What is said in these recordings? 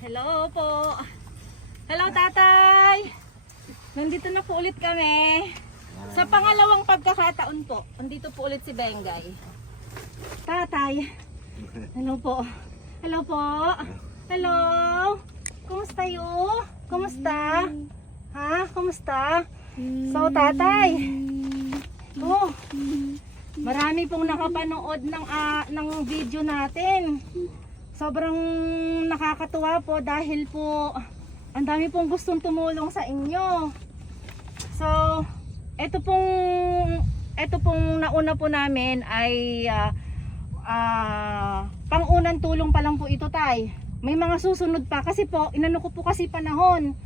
Hello po. Hello tatay. Nandito na po ulit kami. Sa pangalawang pagkakataon po. Nandito po ulit si Bengay. Tatay. Hello po. Hello po. Hello. Kumusta yo? Kumusta? Ha? Kumusta? So tatay. Oh. Marami pong nakapanood ng video natin. Sobrang nakakatuwa po dahil po ang dami pong gustong tumulong sa inyo. So, ito pong nauna po namin ay pang-unang tulong pa lang po ito, tay. May mga susunod pa kasi po inano ko po kasi panahon.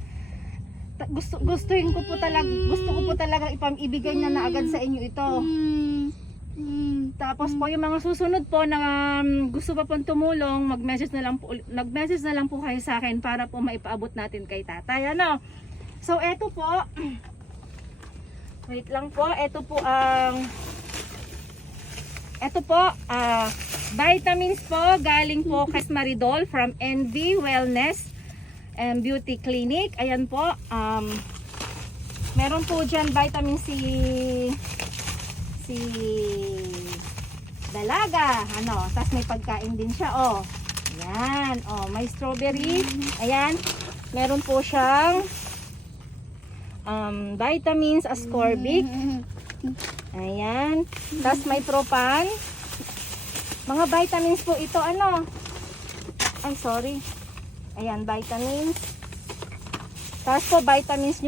Gusto ko po talaga ibigay na agad sa inyo ito. Tapos po yung mga susunod po na gusto pa pong tumulong, nag-message na lang po kayo sa akin para po maipaabot natin kay tatay, ano. So eto po, wait lang po, eto po vitamins po galing po kay Maridol from NV Wellness and Beauty Clinic. Ayan po, meron po dyan vitamin C dalaga, ano, tapos may pagkain din siya, oh. Ayan, oh, may strawberry. Ayan, meron po siyang vitamins ascorbic. Ayan, tapos may propan. Mga vitamins po ito, ano. Ay, sorry. Ayan, vitamins. Tapos po vitamins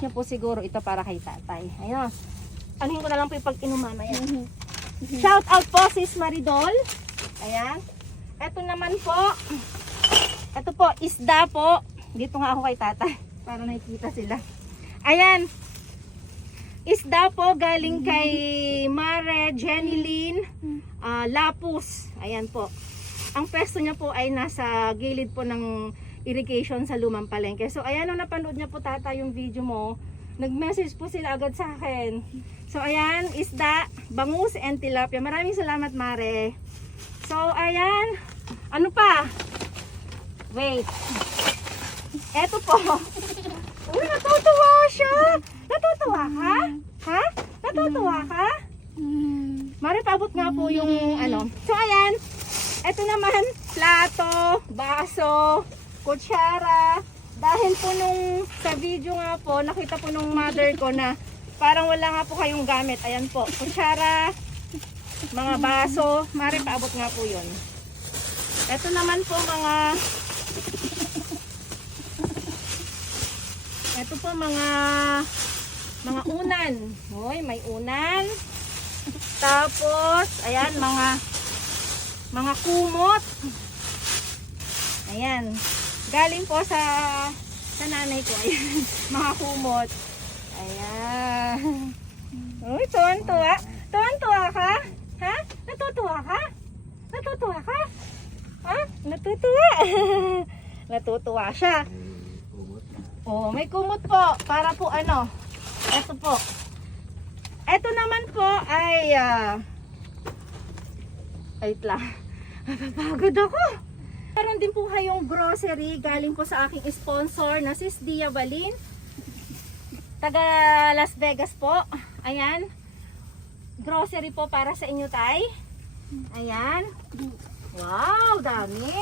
nyo po siguro ito para kay tatay. Ayan. Anuhin ko na lang po yung pag-inom mamaya. Shout out po sis Maridol. Ayan. Ito naman po. Ito po, isda po. Dito nga ako kay tatay para nakikita sila. Ayan. Isda po galing kay Mare Jenilyn Lapus. Ayan po. Ang pwesto niya po ay nasa gilid po ng irrigation sa Lumang Palengke. So ayan, nung napanood niya po tatay yung video mo, nag-message po sila agad sa akin. So ayan, isda, bangus and tilapia. Maraming salamat, Mare. So ayan, ano pa? Wait. Eto po. Uy, natutuwa siya. Natutuwa ka? Ha? Natutuwa ka? Mare, paabot nga po yung ano. So ayan, eto naman, plato, baso, kutsara. Dahil po nung sa video nga po, nakita po nung mother ko na parang wala nga po kayong gamit. Ayan po, kutsara, mga baso. Mare, paabot nga po yun. Ito naman po mga unan. Hoy, may unan. Tapos, ayan, mga kumot. Ayan. Galing po sa nanay ko. Ayan. Mga kumot. Ayan. Uy, tuwan-tuwa. Tuwan-tuwa ka? Ha? Natutuwa ka? Natutuwa ka? Ha? Natutuwa. Natutuwa siya. Oh, may kumot po. Para po ano. Ito po. Ito naman po ay wait lang. Napapagod ako. Meron din po kayong grocery galing po sa aking sponsor na si Dia Balin. Taga Las Vegas po. Ayan. Grocery po para sa inyo, tay. Ayan. Wow, dami.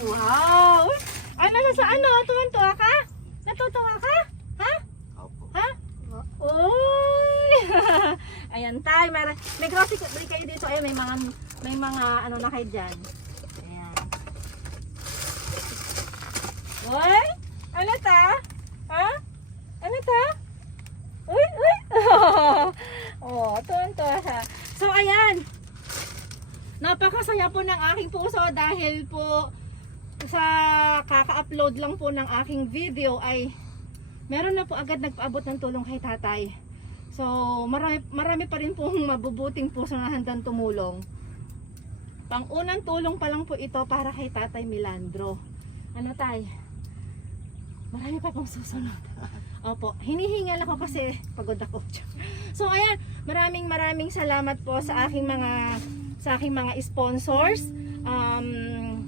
Wow. Ano sa ano? Tuwan-tuwa ka? Natutuwa ka? Ha? Ha? Uy. Ayan, tay. May grocery kayo dito. Ayan, may mga ano na kayo dyan. Uy! Ano ta? Ha? Ano ta? Uy! Uy! Oh, tuwan-tuwa siya. So, ayan. Napakasaya po ng aking puso dahil po sa kaka-upload lang po ng aking video ay meron na po agad nagpaabot ng tulong kay tatay. So, marami pa rin pong mabubuting puso na handang tumulong. Pang-unang tulong pa lang po ito para kay Tatay Milandro. Ano, tay? Marami pa pong susunod. Opo, hinihingal ako kasi pagod ako. So ayan, maraming salamat po sa aking mga sponsors.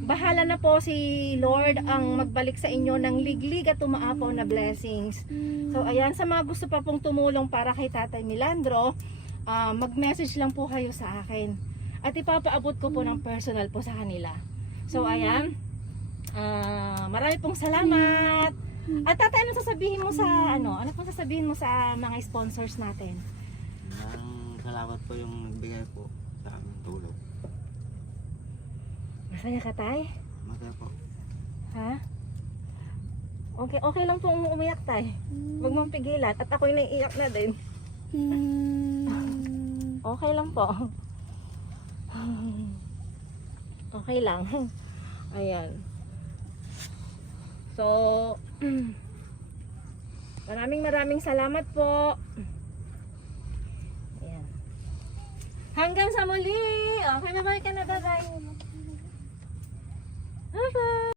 bahala na po si Lord ang magbalik sa inyo ng liglig at tumaapaw na blessings. So ayan, sa mga gusto pa pong tumulong para kay Tatay Milandro, mag-message lang po kayo sa akin. At ipapaabot ko po ng personal po sa kanila. So ayan, marami pong salamat. At tatay, ano sasabihin mo sa ano pong sasabihin mo sa mga sponsors natin? Maraming salamat po yung nagbigay po sa aming tulong. Masaya ka, tay? Masaya po. Ha? Okay lang po umiyak, tay. Huwag mong pigilan. At ako'y naiiyak na din. Okay lang po. Okay lang. Ayan. So, maraming salamat po. Ayan. Hanggang sa muli. Okay, bye-bye ka na. Bye-bye. Bye-bye.